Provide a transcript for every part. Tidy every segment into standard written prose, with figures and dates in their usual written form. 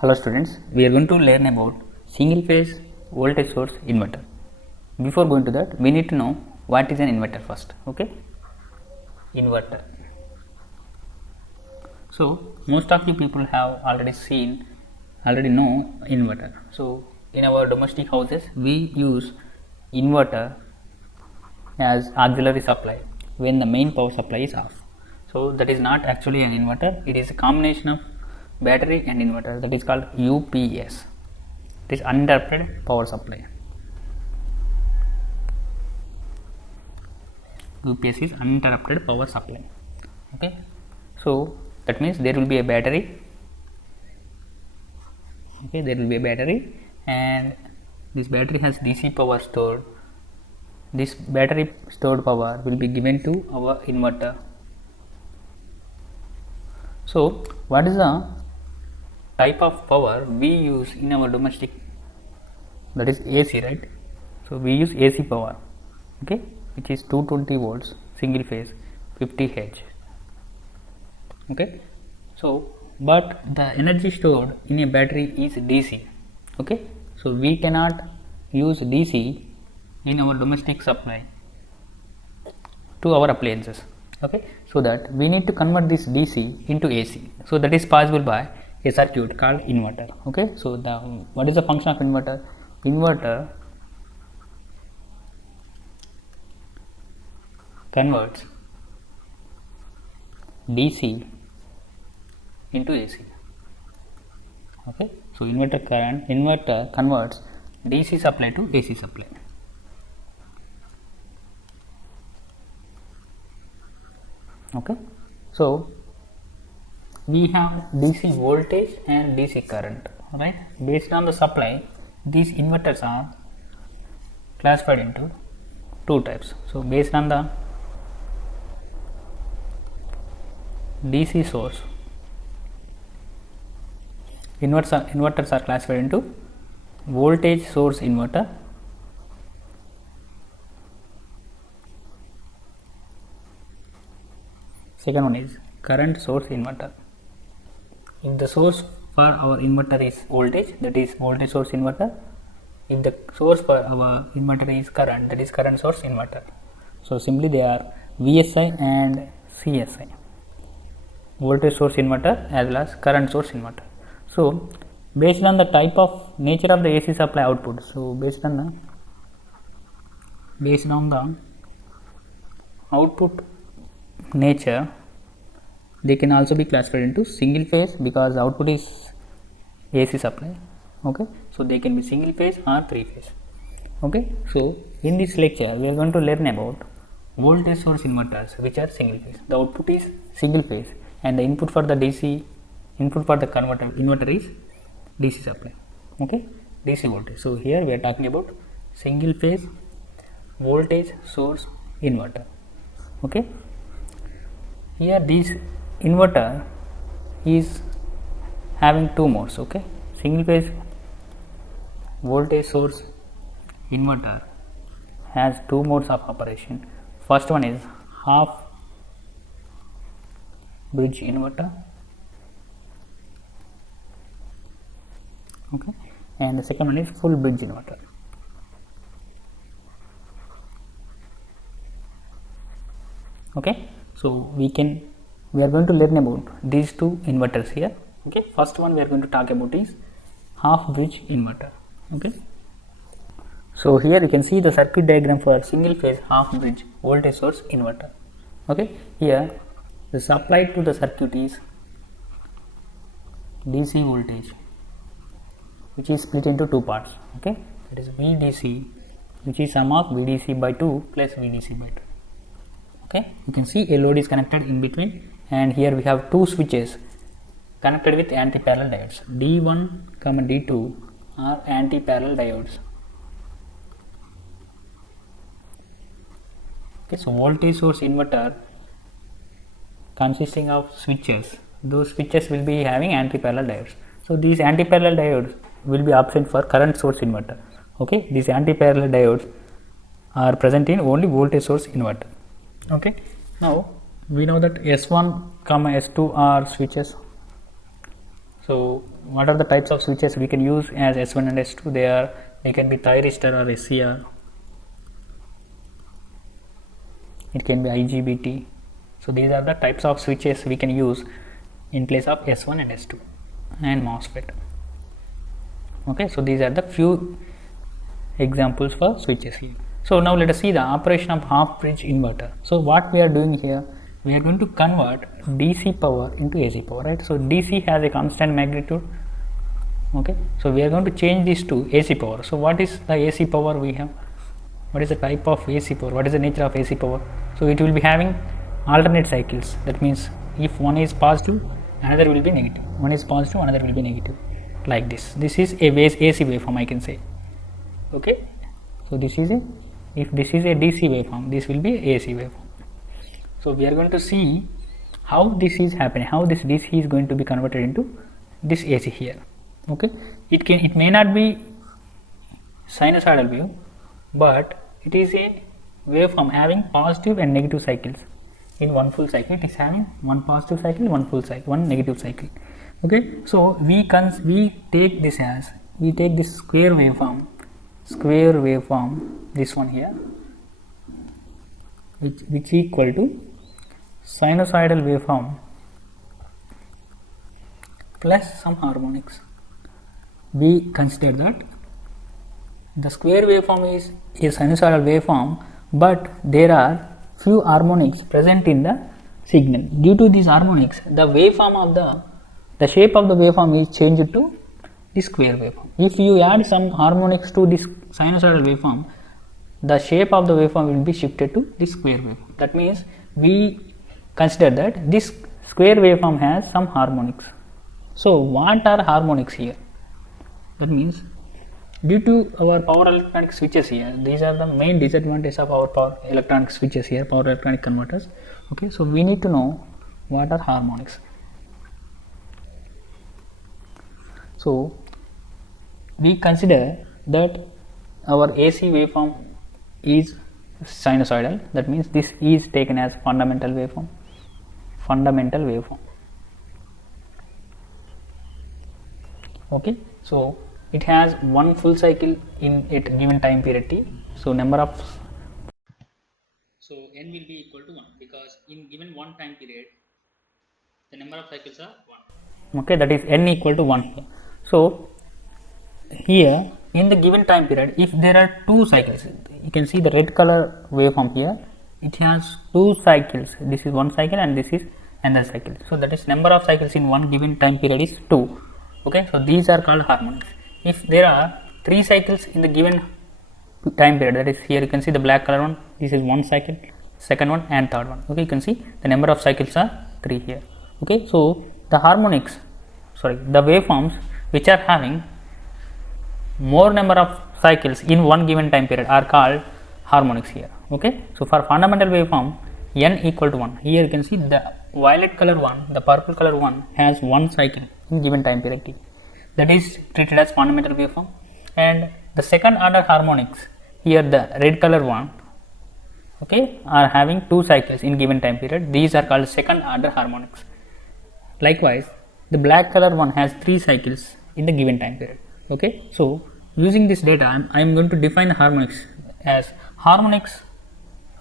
Hello students, we are going to learn about single phase voltage source inverter. Before going to that, we need to know what is an inverter first. Okay, inverter. So most of you people have already know inverter. So in our domestic houses, we use inverter as auxiliary supply when the main power supply is off. So that is not actually an inverter, it is a combination of battery and inverter, that is called UPS. It is uninterrupted power supply. UPS is uninterrupted power supply. Okay, so that means there will be a battery. Okay, there will be a battery, and this battery has DC power stored. This battery stored power will be given to our inverter. So what is the type of power we use in our domestic? That is AC, right? So we use AC power, okay, which is 220 volts single phase 50 Hz. Okay, so but the energy stored in a battery is DC. Okay, so we cannot use DC in our domestic supply to our appliances. Okay, so that we need to convert this DC into AC. So that is possible by a circuit called inverter. Okay, so what is the function of inverter? Inverter converts DC into AC. Okay, so inverter converts DC supply to AC supply. Okay, so we have DC voltage and DC current, right? Based on the supply, these inverters are classified into two types. So based on the DC source, inverters are classified into voltage source inverter, second one is current source inverter. If the source for our inverter is voltage, that is voltage source inverter. If the source for our inverter is current, that is current source inverter. So simply they are VSI and CSI, voltage source inverter as well as current source inverter. So based on the type of nature of the AC supply output, so based on the output nature, they can also be classified into single phase because output is AC supply. Okay, so they can be single phase or three phase. Okay, so in this lecture we are going to learn about voltage source inverters which are single phase. The output is single phase and the input for the inverter is DC supply. Okay, DC voltage. So here we are talking about single phase voltage source inverter. Okay, here this inverter is having two modes. Okay, single phase voltage source inverter has two modes of operation. First one is half bridge inverter, okay, and the second one is full bridge inverter. Okay, so we are going to learn about these two inverters here. Okay, first one we are going to talk about is half bridge inverter. Okay, so here you can see the circuit diagram for single phase half bridge voltage source inverter. Okay, here the supply to the circuit is DC voltage, which is split into two parts. Okay, that is VDC, which is sum of VDC by 2 plus VDC by 2. Okay, you can see a load is connected in between, and here we have two switches connected with anti-parallel diodes. D1, D2 are anti-parallel diodes. Okay, so voltage source inverter consisting of switches. Those switches will be having anti-parallel diodes. So these anti-parallel diodes will be absent for current source inverter. Okay, these anti-parallel diodes are present in only voltage source inverter. Okay, now we know that S1, S2 are switches. So what are the types of switches we can use as S1 and S2? They can be thyristor or SCR. It can be IGBT. So these are the types of switches we can use in place of S1 and S2 and MOSFET. Okay, so these are the few examples for switches here. So now let us see the operation of half bridge inverter. So what we are doing here, we are going to convert DC power into AC power, right? So DC has a constant magnitude. Okay, so we are going to change this to AC power. So what is the AC power we have? What is the type of AC power? What is the nature of AC power? So it will be having alternate cycles. That means if one is positive, another will be negative. One is positive, another will be negative. Like this. This is a AC waveform, I can say. Okay. So this is if this is a DC waveform, this will be AC waveform. So we are going to see how this is happening, how this DC is going to be converted into this AC here. Okay. It may not be sinusoidal wave, but it is a waveform having positive and negative cycles. In one full cycle, it is having one positive cycle, one full cycle, one negative cycle. Okay, so we take this as, we take this square waveform, this one here, which equal to sinusoidal waveform plus some harmonics. We consider that the square waveform is a sinusoidal waveform, but there are few harmonics present in the signal. Due to these harmonics, the waveform of the shape of the waveform is changed to the square waveform. If you add some harmonics to this sinusoidal waveform, the shape of the waveform will be shifted to the square waveform. That means we consider that this square waveform has some harmonics. So what are harmonics here? That means due to our power electronic switches here, these are the main disadvantages of our power electronic switches here, power electronic converters. Okay, so we need to know what are harmonics. So we consider that our AC waveform is sinusoidal. That means this is taken as fundamental waveform. Okay, so it has one full cycle in a given time period t. So n will be equal to 1 because in given one time period the number of cycles are 1. Okay, that is n equal to 1 here. So here in the given time period, if there are two cycles, you can see the red color waveform here, it has two cycles. This is one cycle and this is another cycle. So that is number of cycles in one given time period is 2. Okay, so these are called harmonics. If there are 3 cycles in the given time period, that is here you can see the black color one, this is one cycle, second one and third one. Okay, you can see the number of cycles are 3 here. Okay, so the the waveforms which are having more number of cycles in one given time period are called harmonics here. Okay, so for fundamental waveform n equal to 1, here you can see the violet color one, the purple color one has one cycle in given time period t. That is treated as fundamental waveform, and the second order harmonics, here the red color one, okay, are having 2 cycles in given time period. These are called second order harmonics. Likewise, the black color one has 3 cycles in the given time period. Okay, so using this data, I am going to define the harmonics as harmonics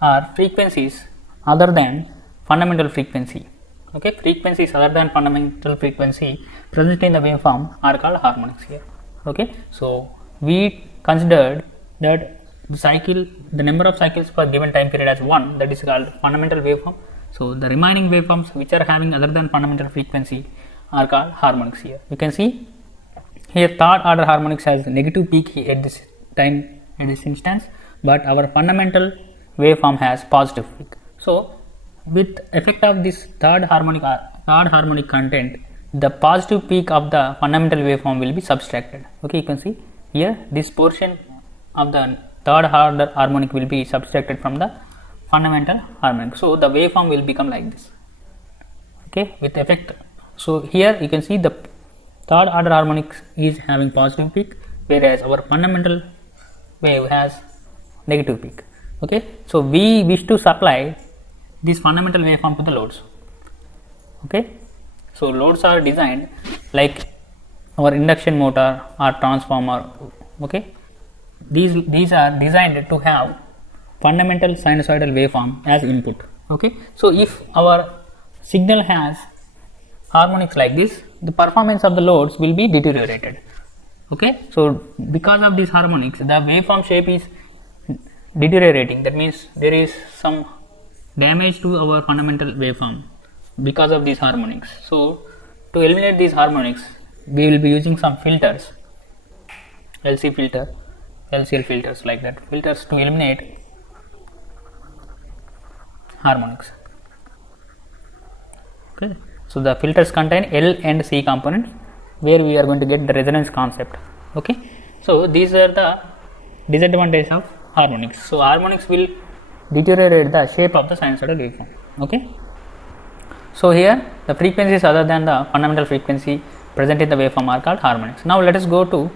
are frequencies other than fundamental frequency. Okay, frequencies other than fundamental frequency present in the waveform are called harmonics here. Okay, so we considered that the number of cycles per given time period as 1, that is called fundamental waveform. So the remaining waveforms which are having other than fundamental frequency are called harmonics here. You can see here third order harmonics has negative peak here at this time, at this instance, but our fundamental waveform has positive peak. So with effect of this third harmonic content, the positive peak of the fundamental waveform will be subtracted. Okay, you can see here this portion of the third order harmonic will be subtracted from the fundamental harmonic. So the waveform will become like this. Okay, with effect. So here you can see the third order harmonics is having positive peak, whereas our fundamental wave has negative peak. Okay, so we wish to supply this fundamental waveform to the loads. Okay, so loads are designed like our induction motor or transformer. Okay, these are designed to have fundamental sinusoidal waveform as input. Okay, so if our signal has harmonics like this, the performance of the loads will be deteriorated. Okay, so because of these harmonics, the waveform shape is deteriorating. That means there is some damage to our fundamental waveform because of these harmonics. So to eliminate these harmonics, we will be using some filters, LC filter, LCL filters, like that, filters to eliminate harmonics. Okay, so the filters contain L and C components, where we are going to get the resonance concept. Okay, so these are the disadvantages of harmonics. So harmonics will deteriorate the shape of the sinusoidal waveform. Okay, so here the frequencies other than the fundamental frequency present in the waveform are called harmonics. Now let us go to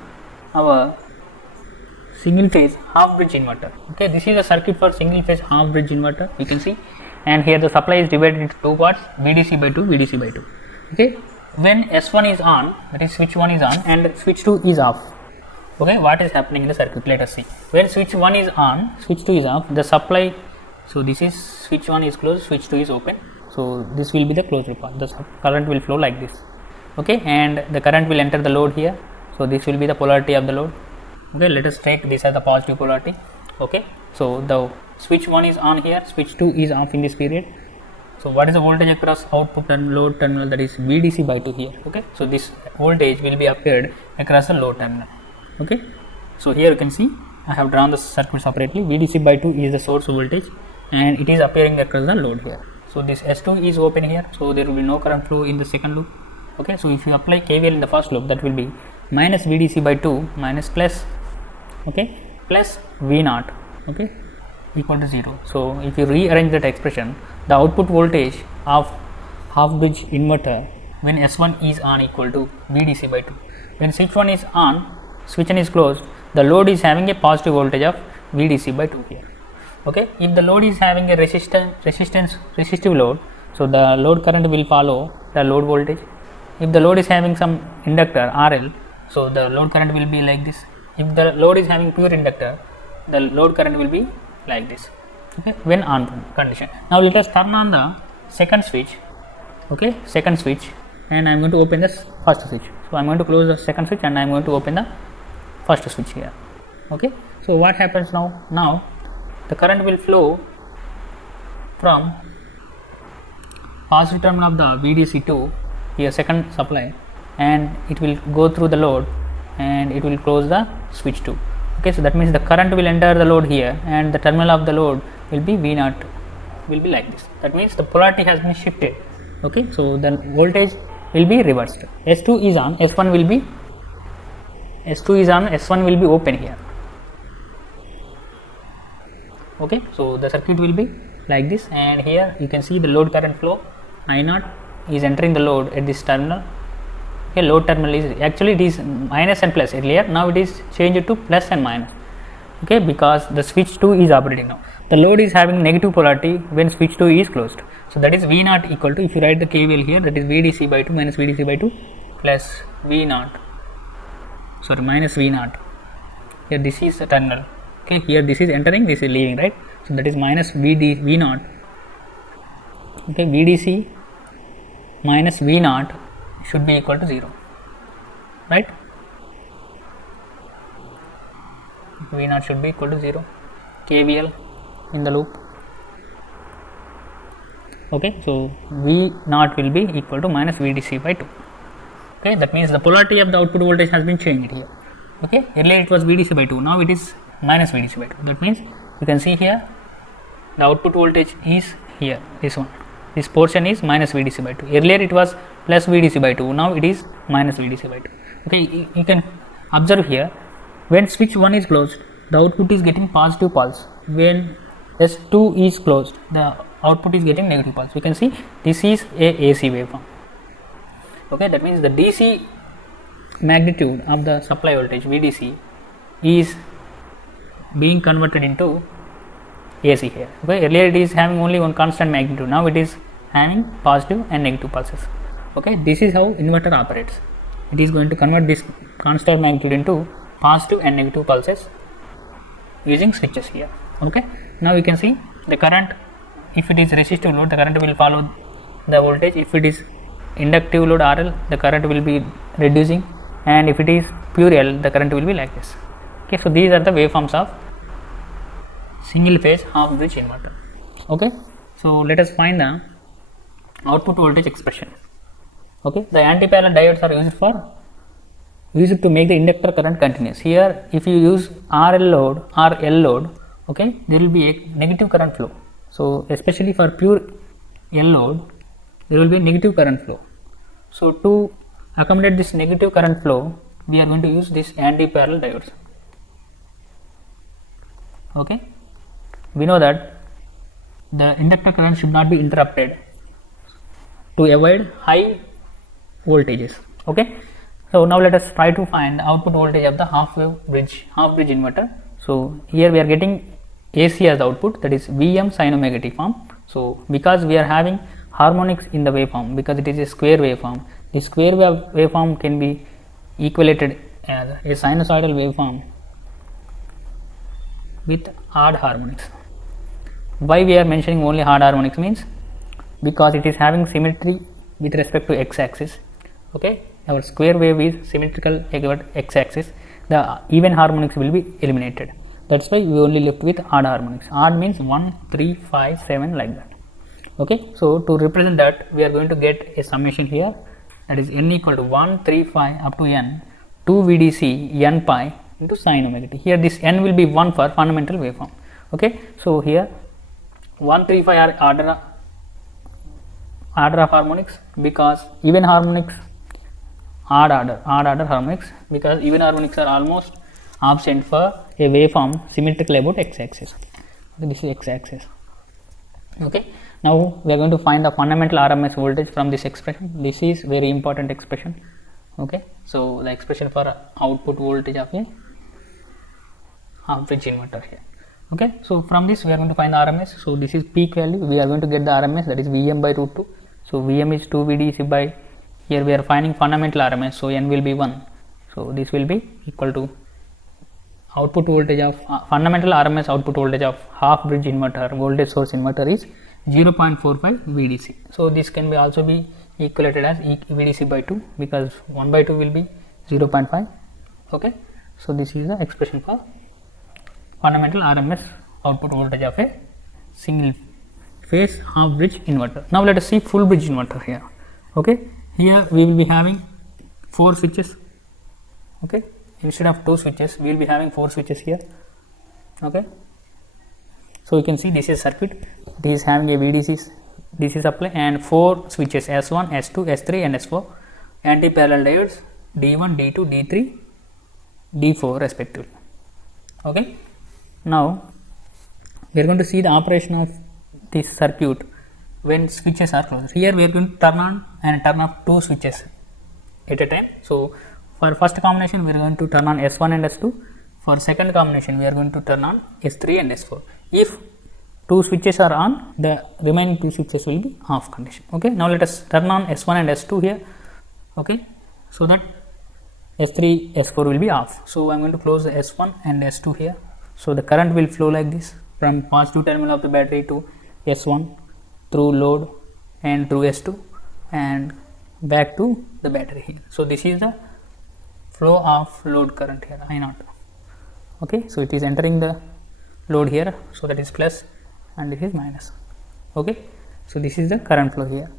our single phase half bridge inverter. Okay, this is a circuit for single phase half bridge inverter, you can see, and here the supply is divided into two parts, VDC by 2, VDC by 2. Okay, when S1 is on, that is switch 1 is on and switch 2 is off. Okay, what is happening in the circuit? Let us see. When switch 1 is on, switch 2 is off, the supply, so this is switch 1 is closed, switch 2 is open, so this will be the closed loop path. The current will flow like this. Okay, and the current will enter the load here, so this will be the polarity of the load. Okay, let us take this as the positive polarity. Okay, so the switch 1 is on here, switch 2 is off in this period. So what is the voltage across output and load terminal? That is VDC by 2 here. Okay, so this voltage will be appeared across the load terminal. Okay, so here you can see I have drawn the circuit separately. VDC by 2 is the source voltage and it is appearing across the load here. So this S2 is open here, so there will be no current flow in the second loop. Okay, so if you apply KVL in the first loop, that will be minus VDC by 2 minus plus, okay, plus V0, okay, equal to 0. So if you rearrange that expression, the output voltage of half bridge inverter when S1 is on equal to VDC by 2. When switch 1 is on, switch 1 is closed, the load is having a positive voltage of VDC by 2 here. Okay, if the load is having a resistive load, so the load current will follow the load voltage. If the load is having some inductor RL, so the load current will be like this. If the load is having pure inductor, the load current will be like this. Okay, when on condition. Now let us turn on the second switch. Okay, second switch, and I am going to open this first switch. So I am going to close the second switch and I am going to open the first switch here. Okay, so what happens now? Now the current will flow from positive terminal of the VDC to here second supply, and it will go through the load and it will close the switch 2. Okay, so that means the current will enter the load here and the terminal of the load will be V0, will be like this. That means the polarity has been shifted. Okay, so the voltage will be reversed. S2 is on, S1 will be, S2 is on, S1 will be open here. Okay, so the circuit will be like this, and here you can see the load current flow. I0 is entering the load at this terminal. Okay, load terminal is actually it is minus and plus earlier, now it is changed to plus and minus. Okay, because the switch 2 is operating now. The load is having negative polarity when switch 2 is closed. So that is V0 equal to, if you write the KVL here, that is VDC by 2 minus VDC by 2 plus V0, sorry, minus V0. Here this is the terminal. Okay, here this is entering, this is leaving, right? So that is minus V0. Okay, VDC minus V0 should be equal to 0, right? V0 should be equal to 0. KVL in the loop. Okay, so V0 will be equal to minus VDC by 2. Okay, that means the polarity of the output voltage has been changed here. Okay, earlier it was VDC by 2, now it is minus VDC by 2. That means you can see here the output voltage is here, this one. This portion is minus VDC by 2. Earlier it was plus VDC by 2, now it is minus VDC by 2. Okay, you can observe here, when switch 1 is closed, the output is getting positive pulse. When S2 is closed, the output is getting negative pulse. You can see this is a AC waveform. Okay, that means the DC magnitude of the supply voltage VDC is being converted into AC here. Okay, earlier it is having only one constant magnitude, now it is having positive and negative pulses. Okay, this is how inverter operates. it is going to convert this constant magnitude into positive and negative pulses using switches here. Okay, now you can see the current, if it is resistive load, the current will follow the voltage. If it is inductive load RL, the current will be reducing, and if it is pure L, the current will be like this. Okay, so these are the waveforms of single phase half bridge inverter. Okay, so let us find the output voltage expression. Okay, the anti-parallel diodes are used to make the inductor current continuous. Here, if you use RL load or L load, okay, there will be a negative current flow. So especially for pure L load, there will be a negative current flow. So to accommodate this negative current flow, we are going to use this anti-parallel diodes. Okay, we know that the inductor current should not be interrupted to avoid high voltages. Okay, so now let us try to find the output voltage of the half bridge inverter. So here we are getting AC as the output, that is Vm sin omega t form. So because we are having harmonics in the waveform, because it is a square waveform, the square waveform can be equated as a sinusoidal waveform with odd harmonics. Why we are mentioning only odd harmonics means because it is having symmetry with respect to x-axis. Okay, our square wave is symmetrical about x-axis. The even harmonics will be eliminated. That's why we only left with odd harmonics. Odd means 1, 3, 5, 7 like that. Okay, so to represent that, we are going to get a summation here, that is n equal to 1, 3, 5 up to n 2 VDC n pi into sin omega t. Here this n will be 1 for fundamental waveform. Okay, so here 1, 3, 5 are order of harmonics, because even harmonics odd order harmonics, because even harmonics are almost absent for a waveform symmetrical about x-axis. This is x-axis. Okay, now we are going to find the fundamental RMS voltage from this expression. This is very important expression. Okay, so the expression for output voltage of a half bridge inverter here. Okay, so from this we are going to find the RMS. So this is peak value, we are going to get the RMS, that is Vm by root 2. So Vm is 2 VDC by, here we are finding fundamental RMS, so n will be 1. So this will be equal to output voltage of fundamental RMS output voltage of half bridge inverter voltage source inverter is 0.45 VDC. So this can be also be equated as VDC by 2, because 1 by 2 will be 0.5. Okay, so this is the expression for fundamental RMS output voltage of a single phase half bridge inverter. Now let us see full bridge inverter here. Okay, here we will be having 4 switches. Okay, instead of 2 switches we will be having 4 switches here. Okay, so you can see this is circuit, it is having a DC supply and 4 switches S1, S2, S3 and S4, anti-parallel diodes D1, D2, D3, D4 respectively. Okay, now we are going to see the operation of this circuit when switches are closed. Here we are going to turn on and turn off 2 switches at a time. So for first combination we are going to turn on S1 and S2. For second combination we are going to turn on S3 and S4. If 2 switches are on, the remaining 2 switches will be off condition. Okay, now let us turn on S1 and S2 here. Okay, so that S3, S4 will be off. So I am going to close the S1 and S2 here. So the current will flow like this from positive terminal of the battery to S1 through load and through S2 and back to the battery here. So this is the flow of load current here, I0. Okay, so it is entering the load here, so that is plus and this is minus. Okay, so this is the current flow here.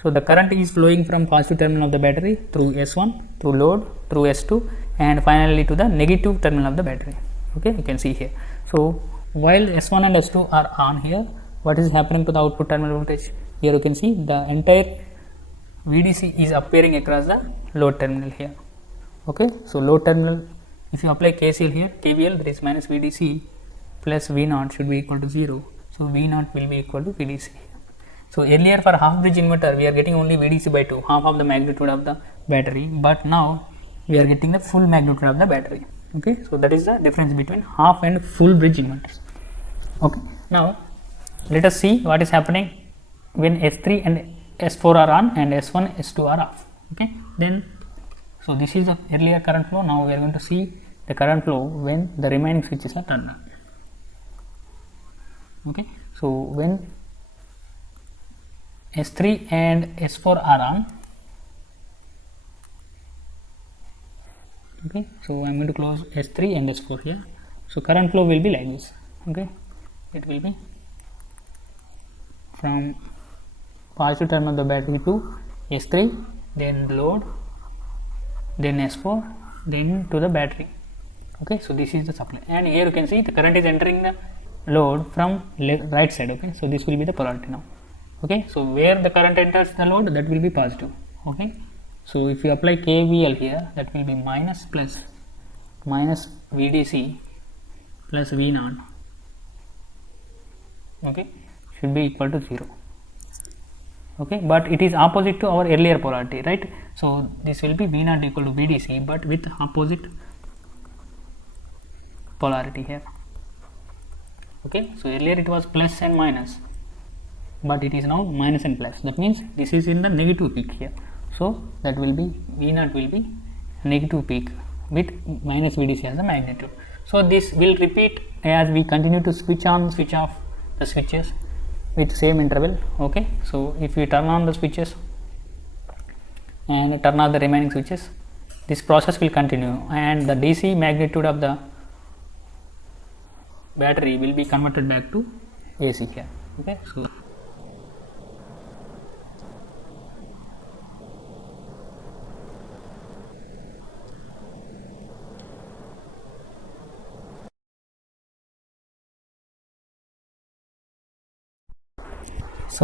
So the current is flowing from positive terminal of the battery through S1, through load, through S2 and finally to the negative terminal of the battery. Okay, you can see here. So while S1 and S2 are on here, what is happening to the output terminal voltage? Here you can see the entire VDC is appearing across the load terminal here. Okay, so load terminal, if you apply KCL here, KVL, that is minus VDC plus V0 should be equal to 0. So V0 will be equal to VDC. So earlier for half bridge inverter we are getting only VDC by 2, half of the magnitude of the battery, but now we are getting the full magnitude of the battery. Okay, so that is the difference between half and full bridge inverters. Okay, now let us see what is happening when S3 and S4 are on and S1, S2 are off. Okay, then So this is the earlier current flow. Now we are going to see the current flow when the remaining switches are turned on. Okay, so when S3 and S4 are on, okay, so I am going to close S3 and S4 here. So current flow will be like this. Okay, it will be from positive terminal of the battery to S3, then load, then S4, then to the battery. Okay, so this is the supply, and here you can see the current is entering the load from right side. Okay, so this will be the polarity now. Okay, so where the current enters the load, that will be positive. Okay, so if you apply KVL here, that will be minus VDC plus V naught. Okay, should be equal to 0. Okay, but it is opposite to our earlier polarity, right? So this will be V naught equal to VDC, but with opposite polarity here. Okay, so earlier it was plus and minus, but it is now minus and plus. That means this is in the negative peak here. So that will be V naught will be negative peak with minus VDC as the magnitude. So this will repeat as we continue to switch on, switch off the switches with same interval. Okay, so if we turn on the switches and turn off the remaining switches, this process will continue, and the DC magnitude of the battery will be converted back to AC here. Okay, so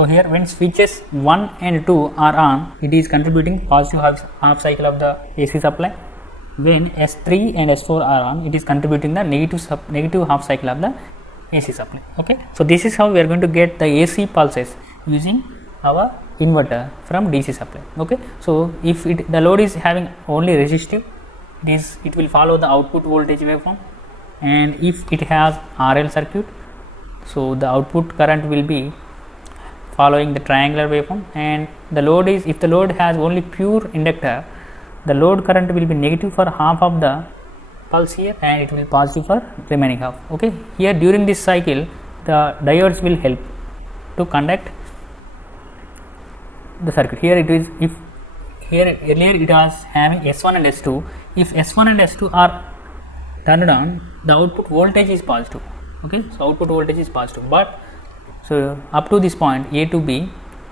here when switches 1 and 2 are on, it is contributing positive half cycle of the AC supply. When S3 and S4 are on, it is contributing the negative half cycle of the AC supply. Okay, so this is how we are going to get the AC pulses using our inverter from DC supply. Okay, so if the load is having only resistive, it will follow the output voltage waveform, and if it has RL circuit, so the output current will be following the triangular waveform, and the load is, if the load has only pure inductor, the load current will be negative for half of the pulse here, and it will be positive for remaining half. Okay, here during this cycle the diodes will help to conduct the circuit. Here it is, if here earlier it was having S1 and S2, if S1 and S2 are turned on, the output voltage is positive. Okay, so output voltage is positive, but so up to this point A to B,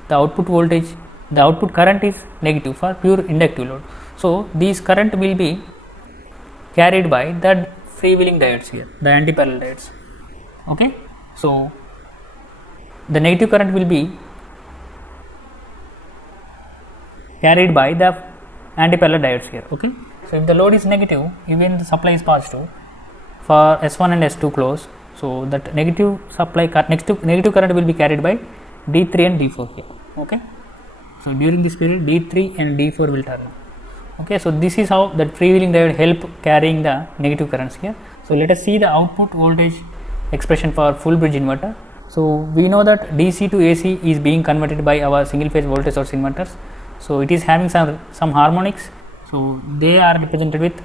the output voltage, the output current is negative for pure inductive load. So these current will be carried by the freewheeling diodes here, the anti-parallel diodes. Okay, so the negative current will be carried by the anti-parallel diodes here. Okay, so if the load is negative, even the supply is positive for S1 and S2 close, so that negative supply negative current will be carried by D3 and D4 here. Okay, so during this period D3 and D4 will turn on. Okay, so this is how that freewheeling diode help carrying the negative currents here. So let us see the output voltage expression for full bridge inverter. So we know that DC to AC is being converted by our single phase voltage source inverters. So it is having some harmonics. So they are represented with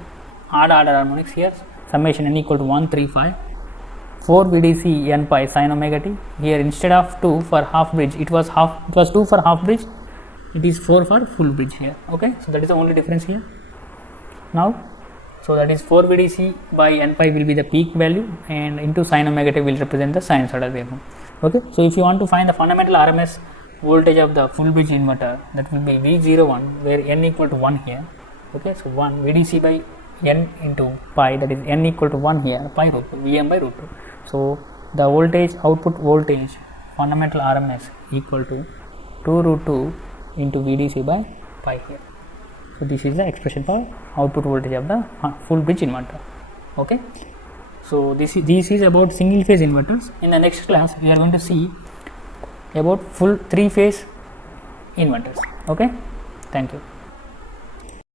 odd order harmonics here. Summation n equal to 1, 3, 5. 4 VDC n pi sin omega t. Here instead of 2 for half bridge, it was 2 for half bridge. It is 4 for full bridge here. Okay, so that is the only difference here. Now, so that is 4 VDC by n pi will be the peak value, and into sin omega t will represent the sinusoidal waveform. Okay, so if you want to find the fundamental RMS voltage of the full bridge inverter, that will be V01, where n equal to 1 here. Okay, so 1 VDC by n into pi, that is n equal to 1 here, pi root 2, Vm by root 2. So the voltage, output voltage, fundamental RMS equal to 2 root 2 into VDC by pi here. So this is the expression for output voltage of the full bridge inverter. Okay, so this is about single phase inverters. In the next class we are going to see about full 3 phase inverters. Okay, thank you.